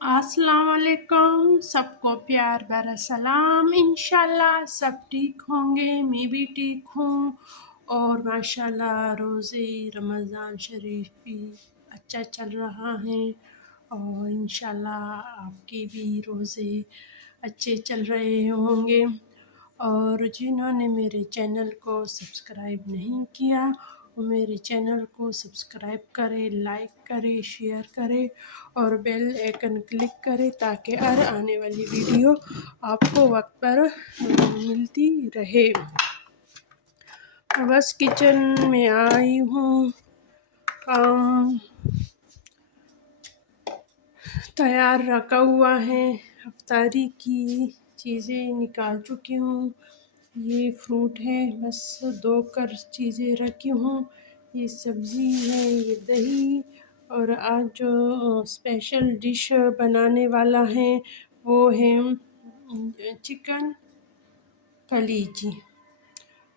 अस्सलाम वालेकुम, सबको प्यार भरा सलाम। इंशाल्लाह सब ठीक होंगे, मैं भी ठीक हूँ। और माशाल्लाह रोज़े रमज़ान शरीफ भी अच्छा चल रहा है। और इंशाल्लाह आपके भी रोज़े अच्छे चल रहे होंगे। और जिन्होंने मेरे चैनल को सब्सक्राइब नहीं किया वो मेरे चैनल को सब्सक्राइब करें, लाइक करें, शेयर करें और बेल आइकन क्लिक करें ताकि हर आने वाली वीडियो आपको वक्त पर मिलती रहे। बस किचन में आई हूँ, काम तैयार रखा हुआ है। अफ्तारी की चीज़ें निकाल चुकी हूँ। ये फ्रूट है, बस धो कर चीज़ें रखी हूँ। ये सब्ज़ी है, ये दही। और आज जो स्पेशल डिश बनाने वाला है वो है चिकन कलीजी।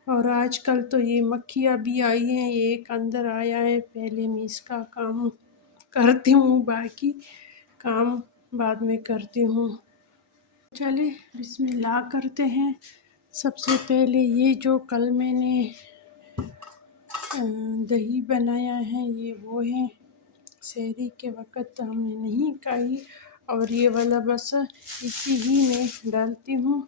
और आजकल तो ये मक्खियाँ भी आई हैं, ये एक अंदर आया है। पहले मैं इसका काम करती हूँ, बाकी काम बाद में करती हूँ। चले बिस्मिल्लाह करते हैं। सबसे पहले ये जो कल मैंने दही बनाया है ये वो है, सहरी के वक़्त हमने नहीं खाई। और ये वाला बस इसी ही में डालती हूँ।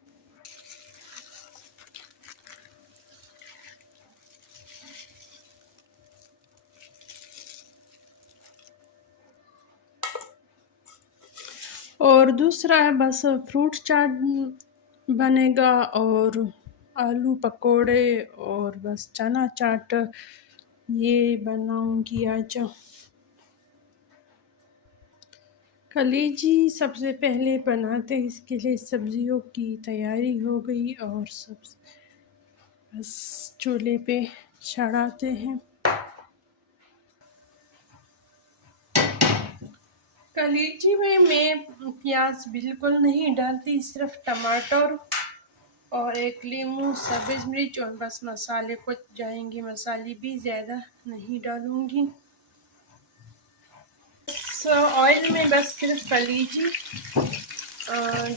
और दूसरा है बस फ्रूट चाट बनेगा और आलू पकोड़े और बस चना चाट ये बनाऊंगी आज। कलेजी सबसे पहले बनाते, इसके लिए सब्जियों की तैयारी हो गई और सब बस चूल्हे पे चढ़ाते हैं। कलेजी में मैं प्याज बिल्कुल नहीं डालती, सिर्फ टमाटर और एक लीमू, सब्ज़ मिर्च और बस मसाले को जाएंगे। मसाले भी ज़्यादा नहीं डालूंगी। ऑयल में बस सिर्फ कलेजी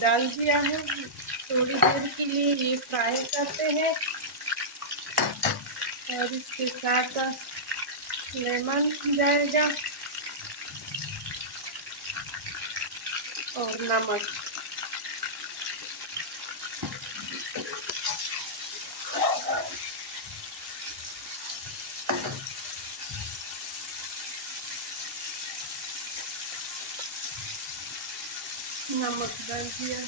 डाल दिया है। थोड़ी देर के लिए ये फ्राई करते हैं और इसके साथ लेमन जाएगा और नमक। नमक डाल दिया।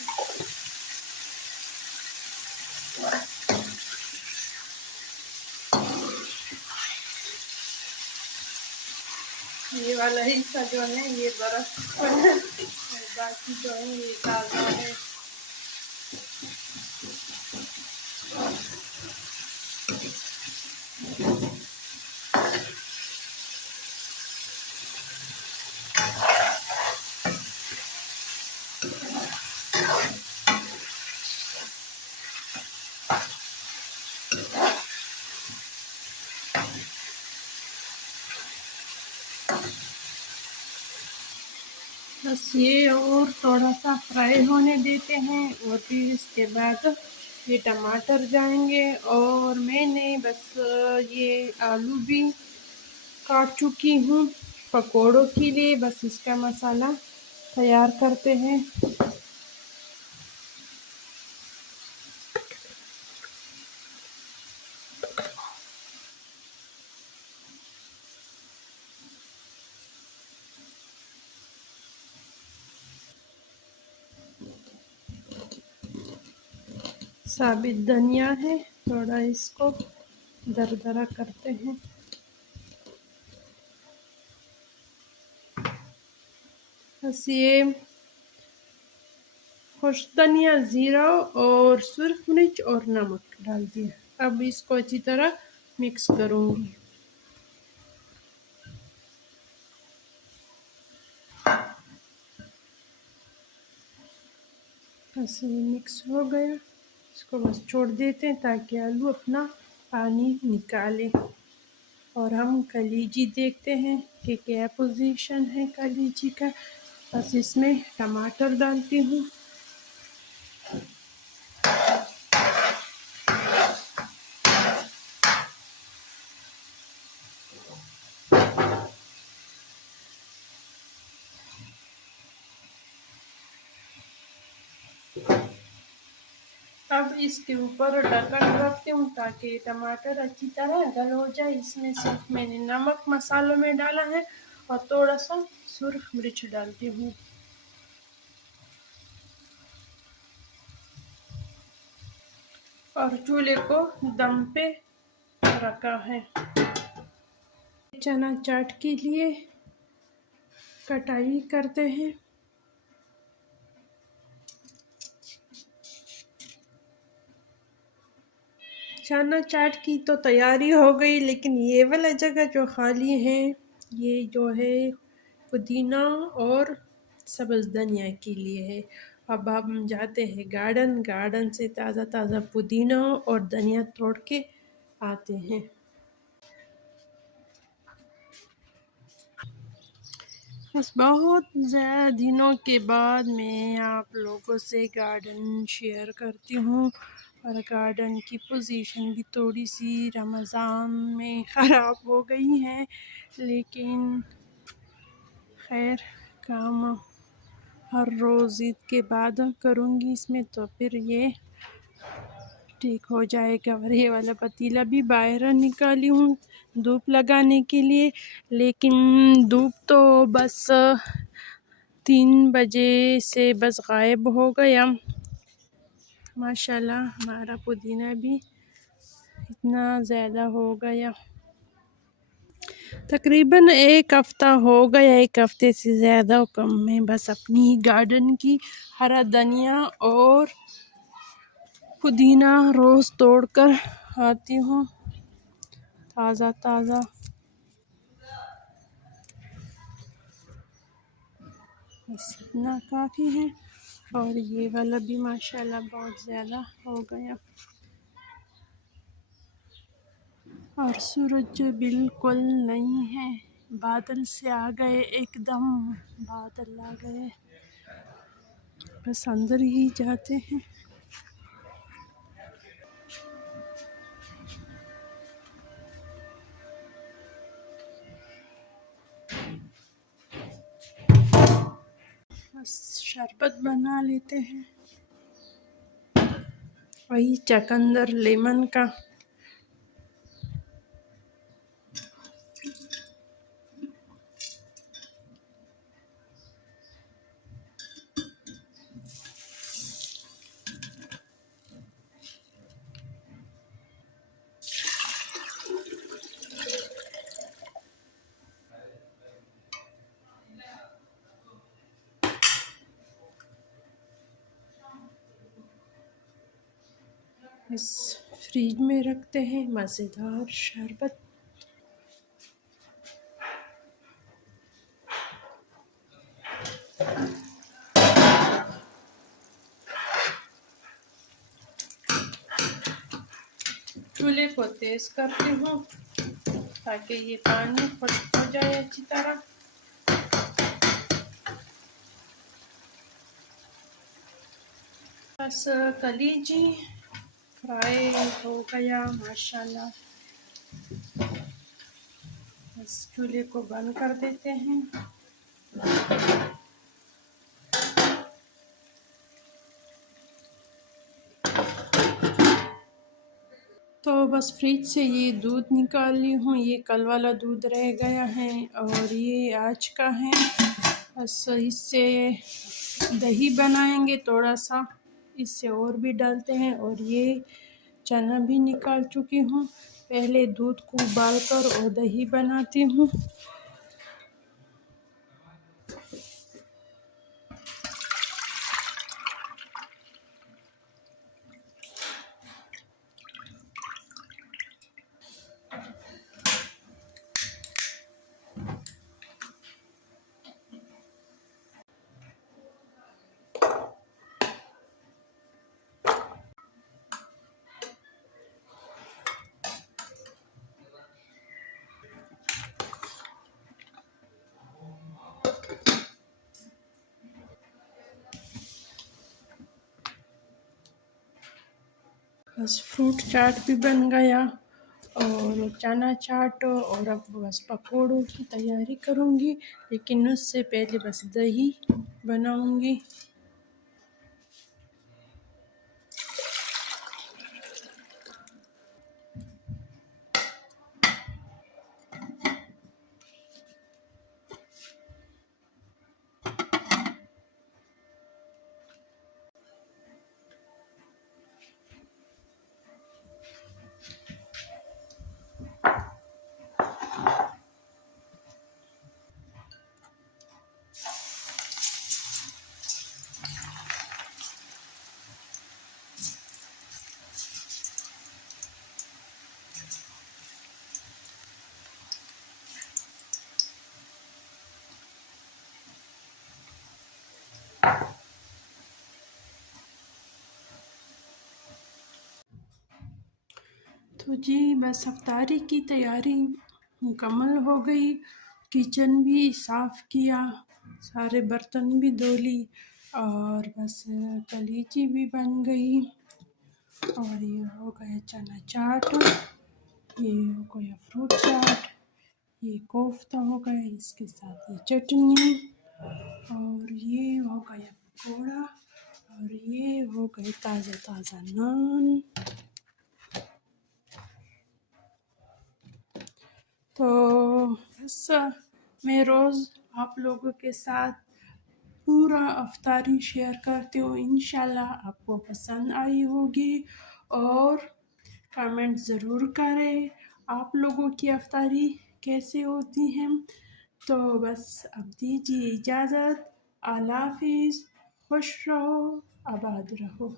ये वाला हिस्सा जो है ये बर्फ है और बाकी जो है ये ताज़ा है। बस ये और थोड़ा सा फ्राई होने देते हैं और फिर इसके बाद ये टमाटर जाएंगे। और मैंने बस ये आलू भी काट चुकी हूँ पकोड़ों के लिए। बस इसका मसाला तैयार करते हैं। साबित धनिया है, थोड़ा इसको दरदरा करते हैं। बस ये खुश धनिया, ज़ीरा और सुर्ख मिर्च और नमक डाल दिया। अब इसको अच्छी तरह मिक्स करूँगी। बस ये मिक्स हो गया, इसको बस छोड़ देते हैं ताकि आलू अपना पानी निकाले। और हम कलीजी देखते हैं कि क्या पोजीशन है कलीजी का। बस इसमें टमाटर डालती हूँ। अब इसके ऊपर ढक्कन रखती हूँ ताकि टमाटर अच्छी तरह गल हो जाए। इसमें सिर्फ मैंने नमक मसालों में डाला है और थोड़ा सा सुर्ख मिर्च डालती हूँ और चूल्हे को दम पे रखा है। चना चाट के लिए कटाई करते हैं। चना चाट की तो तैयारी हो गई, लेकिन ये वाला जगह जो खाली है ये जो है पुदीना और सब्ज़ धनिया के लिए है। अब हम जाते हैं गार्डन से ताज़ा ताज़ा पुदीना और धनिया तोड़ के आते हैं। बस बहुत ज़्यादा दिनों के बाद मैं आप लोगों से गार्डन शेयर करती हूँ, और गार्डन की पोजीशन भी थोड़ी सी रमज़ान में ख़राब हो गई है, लेकिन खैर काम हर रोज़ ईद के बाद करूँगी इसमें, तो फिर ये ठीक हो जाएगा। और ये वाला पतीला भी बाहर निकाली हूँ धूप लगाने के लिए, लेकिन धूप तो बस 3 बजे से बस गायब हो गया। माशाल्लाह हमारा पुदीना भी इतना ज़्यादा हो गया। तकरीबन 1 हफ़्ता हो गया, 1 हफ़्ते से ज़्यादा कम में बस अपनी गार्डन की हरा धनिया और पुदीना रोज़ तोड़ कर आती हूँ ताज़ा ताज़ा। बस इतना काफ़ी है। और ये वाला भी माशाल्लाह बहुत ज़्यादा हो गया। और सूरज बिल्कुल नहीं है, बादल से आ गए, एकदम बादल आ गए। बस अंदर ही जाते हैं। बस शरबत बना लेते हैं, वही चकंदर लेमन का। इस फ्रिज में रखते हैं मज़ेदार शरबत। चूल्हे को तेज़ करती हूँ ताकि ये पानी खुश्क हो जाए अच्छी तरह। बस कलीजी फ्राई हो गया माशाल्लाह। बस चूल्हे को बंद कर देते हैं। तो बस फ्रिज से ये दूध निकाल ली हूँ, ये कल वाला दूध रह गया है और ये आज का है। बस इससे दही बनाएंगे थोड़ा सा, इससे और भी डालते हैं। और ये चना भी निकाल चुकी हूँ, पहले दूध को उबाल कर और दही बनाती हूँ। बस फ्रूट चाट भी बन गया और चना चाट, और अब बस पकौड़ों की तैयारी करूँगी, लेकिन उससे पहले बस दही बनाऊँगी। तो जी बस अफ्तारी की तैयारी मुकम्मल हो गई। किचन भी साफ़ किया, सारे बर्तन भी धो ली, और बस कलीची भी बन गई, और ये हो गया चना चाट, ये हो गया फ्रूट चाट, ये कोफ्ता हो गया, इसके साथ ये चटनी, और ये हो गया पकौड़ा, और ये हो गए ताज़ा ताज़ा नान। तो बस मैं रोज़ आप लोगों के साथ पूरा अफ्तारी शेयर करती हूँ। इंशाल्लाह आपको पसंद आई होगी, और कमेंट ज़रूर करें आप लोगों की अफ्तारी कैसे होती है। तो बस अब दीजिए इजाज़त। अल्लाह हाफिज़। खुश रहो, आबाद रहो।